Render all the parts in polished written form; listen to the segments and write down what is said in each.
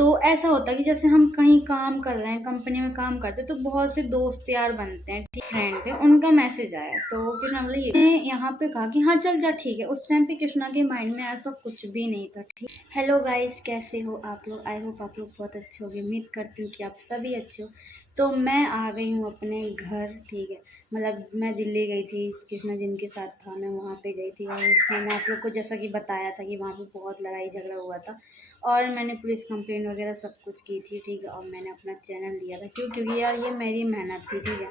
तो ऐसा होता है कि जैसे हम कहीं काम कर रहे हैं, कंपनी में काम करते हैं, तो बहुत से दोस्त यार बनते हैं, ठीक फ्रेंड थे, उनका मैसेज आया तो कृष्णा बोले ये मैं यहाँ पे कहा कि हाँ चल जा ठीक है। उस टाइम पे कृष्णा के माइंड में ऐसा कुछ भी नहीं था, ठीक। हेलो गाइस, कैसे हो आप लोग? आई होप आप लोग बहुत अच्छे होंगे। उम्मीद करती हूँ कि आप सभी अच्छे हो। तो मैं आ गई हूँ अपने घर, ठीक है। मतलब मैं दिल्ली गई थी, कृष्णा जिनके साथ था मैं वहाँ पे गई थी, और मैंने आप लोग को जैसा कि बताया था कि वहाँ पे बहुत लड़ाई झगड़ा हुआ था, और मैंने पुलिस कंप्लेंट वगैरह सब कुछ की थी, ठीक है। और मैंने अपना चैनल लिया था, क्योंकि यार ये मेरी मेहनत थी, ठीक है,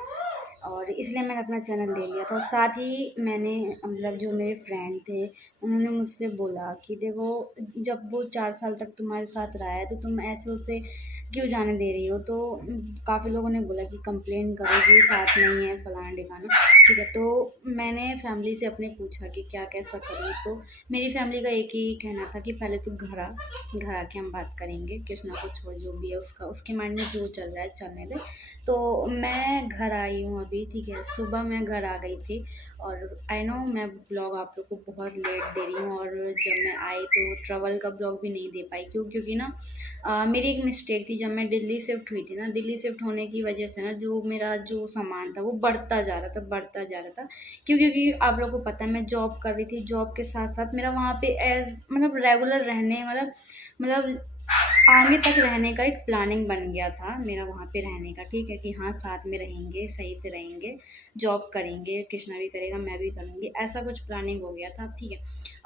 और इसलिए मैंने अपना चैनल ले लिया था। और साथ ही मैंने मतलब जो मेरे फ्रेंड थे उन्होंने मुझसे बोला कि देखो, जब वो 4 साल तक तुम्हारे साथ रहा है तो तुम ऐसे उसे क्यों जाने दे रही हो। तो काफ़ी लोगों ने बोला कि कंप्लेन करो कि ये साथ नहीं है, फलाना ढिकाना, ठीक है। तो मैंने फैमिली से अपने पूछा कि क्या कैसा करूँ। तो मेरी फैमिली का एक ही कहना था कि पहले तू घर आके हम बात करेंगे, कृष्णा को छोड़, जो भी है उसका, उसके माइंड में जो चल रहा है चलने दे। तो मैं घर आई हूँ अभी, ठीक है। सुबह मैं घर आ गई थी, और आई नो मैं ब्लॉग आप लोग को बहुत लेट दे रही हूँ, और जब मैं आई तो ट्रैवल का ब्लॉग भी नहीं दे पाई, क्योंकि ना मेरी एक मिस्टेक थी। जब मैं दिल्ली शिफ्ट हुई थी ना, दिल्ली शिफ्ट होने की वजह से ना जो मेरा जो सामान था वो बढ़ता जा रहा था, बढ़ता जा रहा था। क्योंकि आप लोगों को पता है मैं जॉब कर रही थी, जॉब के साथ साथ मेरा वहाँ पे मतलब रेगुलर रहने, मतलब आगे तक रहने का एक प्लानिंग बन गया था मेरा वहाँ पे रहने का, ठीक है, कि हाँ साथ में रहेंगे, सही से रहेंगे, जॉब करेंगे, कृष्णा भी करेगा, मैं भी करूँगी, ऐसा कुछ प्लानिंग हो गया था, ठीक है।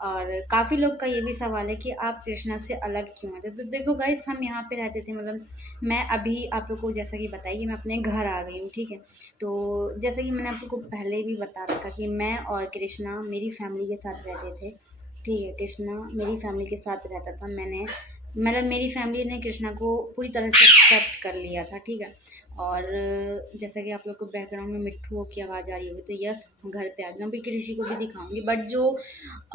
और काफ़ी लोग का ये भी सवाल है कि आप कृष्णा से अलग क्यों आते। तो देखो गाइस, हम यहाँ पे रहते थे, मतलब मैं अभी आप लोग को जैसा कि बताइए मैं अपने घर आ गई हूँ, ठीक है। तो जैसे कि मैंने आप लोग को पहले भी बता रखा कि मैं और कृष्णा मेरी फैमिली के साथ रहते थे, ठीक है। कृष्णा मेरी फैमिली के साथ रहता था। मैंने मतलब मेरी फैमिली ने कृष्णा को पूरी तरह से एक्सेप्ट कर लिया था, ठीक है। और जैसा कि आप लोग को बैकग्राउंड में मिट्ठुओं की आवाज़ आ रही होगी, तो यस, घर पे आ गई हूँ, अभी कृषि को भी दिखाऊंगी। बट जो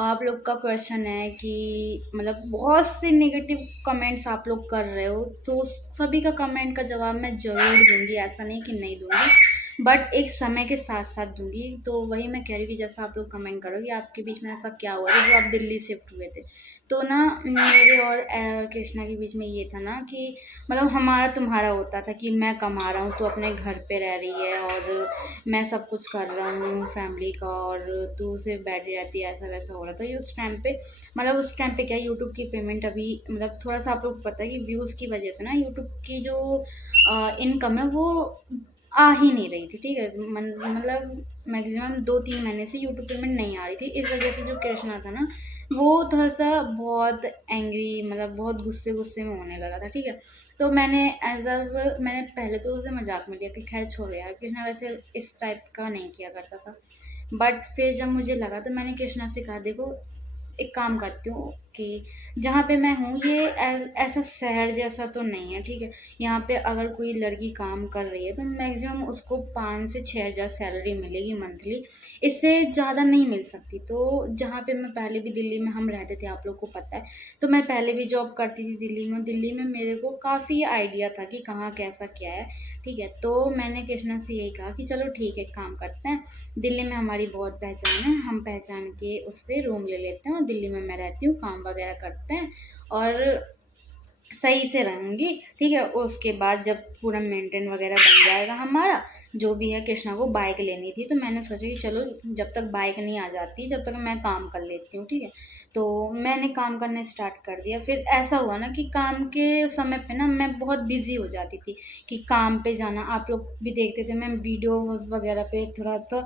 आप लोग का क्वेश्चन है कि मतलब बहुत से नेगेटिव कमेंट्स आप लोग कर रहे हो, सो सभी का कमेंट का जवाब मैं ज़रूर दूंगी, ऐसा नहीं कि नहीं दूंगी, बट एक समय के साथ साथ दूंगी। तो वही मैं कह रही हूँ कि जैसा आप लोग कमेंट करो कि आपके बीच में ऐसा क्या हुआ था जो आप दिल्ली शिफ्ट हुए थे। तो ना मेरे और कृष्णा के बीच में ये था ना कि मतलब हमारा तुम्हारा होता था कि मैं कमा रहा हूँ तो अपने घर पे रह रही है, और मैं सब कुछ कर रहा हूँ फैमिली का, और तू सिर्फ बैठी रहती है, ऐसा वैसा हो रहा था ये उस टाइम पे। मतलब उस टाइम पे क्या, यूट्यूब की पेमेंट अभी मतलब थोड़ा सा आप लोग को पता है कि व्यूज़ की वजह से ना यूट्यूब की जो इनकम है वो आ ही नहीं रही थी, ठीक है। मतलब मैक्सिमम 2-3 महीने से यूट्यूब पेमेंट नहीं आ रही थी। इस वजह से जो कृष्णा था ना वो थोड़ा सा बहुत एंग्री, मतलब बहुत गुस्से गुस्से में होने लगा था, ठीक है। तो मैंने मैंने पहले तो उसे मजाक में लिया कि खैर छोड़ो यार, कृष्णा वैसे इस टाइप का नहीं किया करता था। बट फिर जब मुझे लगा तो मैंने कृष्णा से कहा देखो, एक काम करती हूँ कि जहाँ पे मैं हूँ ये ऐसा शहर जैसा तो नहीं है, ठीक है। यहाँ पे अगर कोई लड़की काम कर रही है तो मैक्सिमम उसको 5 से 6 हज़ार सैलरी मिलेगी मंथली, इससे ज़्यादा नहीं मिल सकती। तो जहाँ पे मैं पहले भी दिल्ली में हम रहते थे, आप लोग को पता है, तो मैं पहले भी जॉब करती थी दिल्ली में मेरे को काफ़ी आइडिया था कि कहाँ कैसा क्या है, ठीक है। तो मैंने कृष्णा से यही कहा कि चलो ठीक है, काम करते हैं, दिल्ली में हमारी बहुत पहचान है, हम पहचान के उससे रूम ले लेते हैं और दिल्ली में मैं रहती हूँ, काम वगैरह करते हैं और सही से रहूँगी, ठीक है। उसके बाद जब पूरा मेंटेन वगैरह बन जाएगा हमारा, जो भी है, कृष्णा को बाइक लेनी थी तो मैंने सोचा कि चलो जब तक बाइक नहीं आ जाती जब तक मैं काम कर लेती हूँ, ठीक है। तो मैंने काम करने स्टार्ट कर दिया। फिर ऐसा हुआ ना कि काम के समय पे ना मैं बहुत बिजी हो जाती थी कि काम पे जाना, आप लोग भी देखते थे मैं वीडियोज़ वगैरह पे थोड़ा तो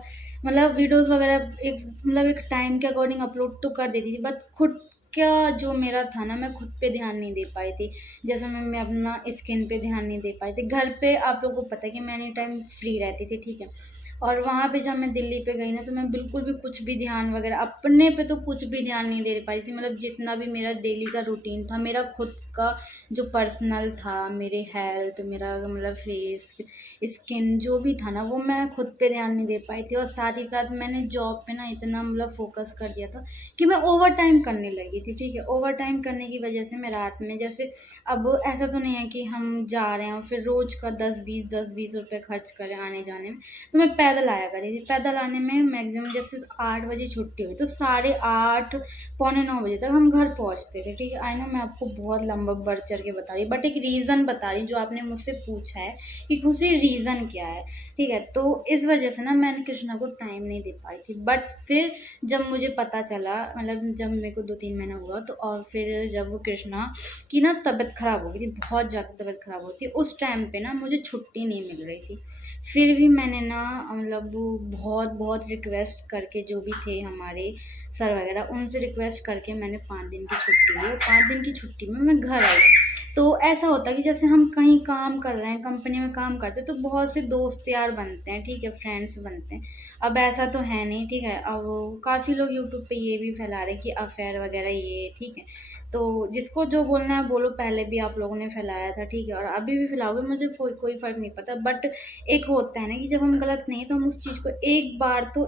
मतलब वीडियोज़ वगैरह एक मतलब एक टाइम के अकॉर्डिंग अपलोड तो कर देती थी, बट खुद क्या जो मेरा था ना मैं खुद पे ध्यान नहीं दे पाई थी। जैसे मैं अपना स्किन पे ध्यान नहीं दे पाई थी। घर पे आप लोगों को पता है कि मैं एनी टाइम फ्री रहती थी, ठीक है। और वहाँ पे जब मैं दिल्ली पे गई ना तो मैं बिल्कुल भी कुछ भी ध्यान वगैरह अपने पे तो कुछ भी ध्यान नहीं दे पाई थी। मतलब जितना भी मेरा डेली का रूटीन था, मेरा खुद का जो पर्सनल था, मेरे हेल्थ, मेरा मतलब फेस, स्किन जो भी था ना वो मैं खुद पे ध्यान नहीं दे पाई थी। और साथ ही साथ मैंने जॉब पे ना इतना मतलब फोकस कर दिया था कि मैं ओवर टाइम करने लगी थी, ठीक है। ओवर टाइम करने की वजह से मैं रात में जैसे, अब ऐसा तो नहीं है कि हम जा रहे हैं और फिर रोज़ का 10-20 रुपए खर्च करें आने जाने में, तो मैं पैदल आया करी थी। पैदल आने में मैक्सिमम जैसे 8 बजे छुट्टी हुई तो 8:30 पौने 9 बजे तक हम घर पहुंचते थे, ठीक है। आई नो मैं आपको बहुत लंबा बढ़ चढ़ के बता रही, बट एक रीज़न बता रही जो आपने मुझसे पूछा है कि खुशी रीज़न क्या है, ठीक है। तो इस वजह से ना मैंने कृष्णा को टाइम नहीं दे पाई थी। बट फिर जब मुझे पता चला, मतलब जब मेरे को 2-3 महीना हुआ, तो और फिर जब वो कृष्णा की ना तबीयत ख़राब हो गई थी, बहुत ज़्यादा तबीयत ख़राब होती, उस टाइम पे ना मुझे छुट्टी नहीं मिल रही थी। फिर भी मैंने ना मतलब बहुत बहुत रिक्वेस्ट करके, जो भी थे हमारे सर वगैरह, उनसे रिक्वेस्ट करके मैंने 5 दिन की छुट्टी ली, और 5 दिन की छुट्टी में मैं घर आई। तो ऐसा होता है कि जैसे हम कहीं काम कर रहे हैं, कंपनी में काम करते हैं, तो बहुत से दोस्त यार बनते हैं, ठीक है, फ्रेंड्स बनते हैं। अब ऐसा तो है नहीं, ठीक है। अब काफ़ी लोग यूट्यूब पे ये भी फैला रहे हैं कि अफेयर वगैरह ये, ठीक है। तो जिसको जो बोलना है बोलो, पहले भी आप लोगों ने फैलाया था, ठीक है, और अभी भी फैलाओगे, मुझे कोई फ़र्क नहीं पड़ता। बट एक होता है ना कि जब हम गलत नहीं, तो हम उस चीज़ को एक बार तो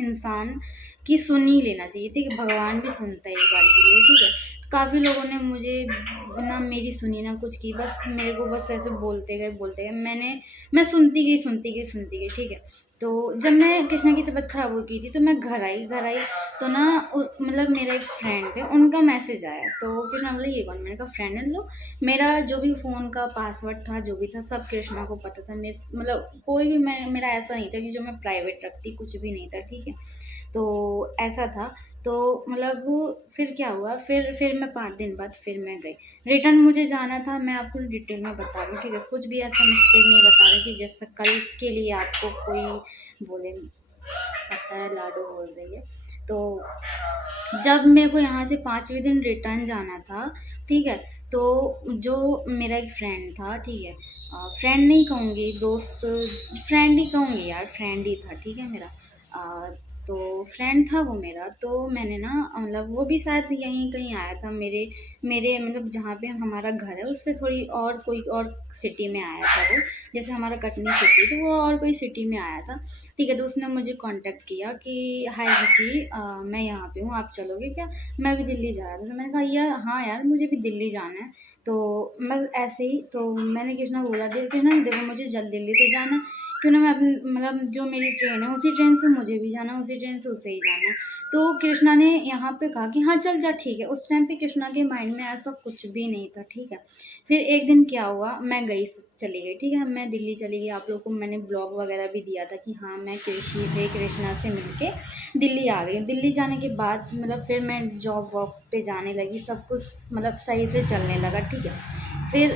इंसान की सुन ही लेना चाहिए, ठीक है। भगवान भी सुनता है एक बार के लिए, ठीक है। काफ़ी लोगों ने मुझे ना मेरी सुनी ना कुछ की, बस मेरे को बस ऐसे बोलते गए, मैं सुनती गई, ठीक है। तो जब मैं कृष्णा की तबीयत ख़राब हो गई थी, तो मैं घर आई, तो ना मतलब मेरा एक फ्रेंड थे, उनका मैसेज आया। तो कृष्णा बोले ये कौन? मैंने कहा फ्रेंड है। लो, मेरा जो भी फ़ोन का पासवर्ड था, जो भी था, सब कृष्णा को पता था। मतलब कोई भी मेरा ऐसा नहीं था कि जो मैं प्राइवेट रखती, कुछ भी नहीं था, ठीक है। तो ऐसा था। तो मतलब फिर क्या हुआ, फिर मैं 5 दिन बाद फिर मैं गई। रिटर्न मुझे जाना था, मैं आपको डिटेल में बता रही हूँ, ठीक है। कुछ भी ऐसा मिस्टेक नहीं बता रही कि जैसे कल के लिए आपको कोई बोले। पता है लाडो बोल रही है। तो जब मेरे को यहाँ से 5वें दिन रिटर्न जाना था, ठीक है, तो जो मेरा एक फ्रेंड था, ठीक है, फ्रेंड नहीं कहूँगी, दोस्त, फ्रेंड ही कहूँगी यार, फ्रेंड ही था, ठीक है मेरा। तो फ्रेंड था वो मेरा। तो मैंने ना मतलब वो भी शायद यहीं कहीं आया था, मेरे मेरे मतलब जहाँ पे हमारा घर है उससे थोड़ी और कोई और सिटी में आया था वो। जैसे हमारा कटनी सिटी, तो वो और कोई सिटी में आया था, ठीक है। तो उसने मुझे कांटेक्ट किया कि हाय खुशी, मैं यहाँ पे हूँ, आप चलोगे क्या? मैं भी दिल्ली जा रहा था। तो मैंने कहा यार हाँ यार, मुझे भी दिल्ली जाना है। तो मैं ऐसे ही, तो मैंने कृष्णा को बोला, कृष्णा देखो मुझे जल्द दिल्ली तो जाना है, क्यों ना मैं अपनी मतलब जो मेरी ट्रेन है उसी ट्रेन से मुझे भी जाना है, उसी ट्रेन से उसे ही जाना है। तो कृष्णा ने यहाँ पे कहा कि हाँ चल जा, ठीक है। उस टाइम पे कृष्णा के माइंड में ऐसा कुछ भी नहीं था, ठीक है। फिर एक दिन क्या हुआ, मैं चली गई, ठीक है, मैं दिल्ली चली गई। आप लोगों को मैंने ब्लॉग वगैरह भी दिया था कि हाँ मैं कृष्णा से मिलके दिल्ली आ गई हूँ। दिल्ली जाने के बाद मतलब फिर मैं जॉब वॉब पे जाने लगी, सब कुछ मतलब सही से चलने लगा, ठीक है। फिर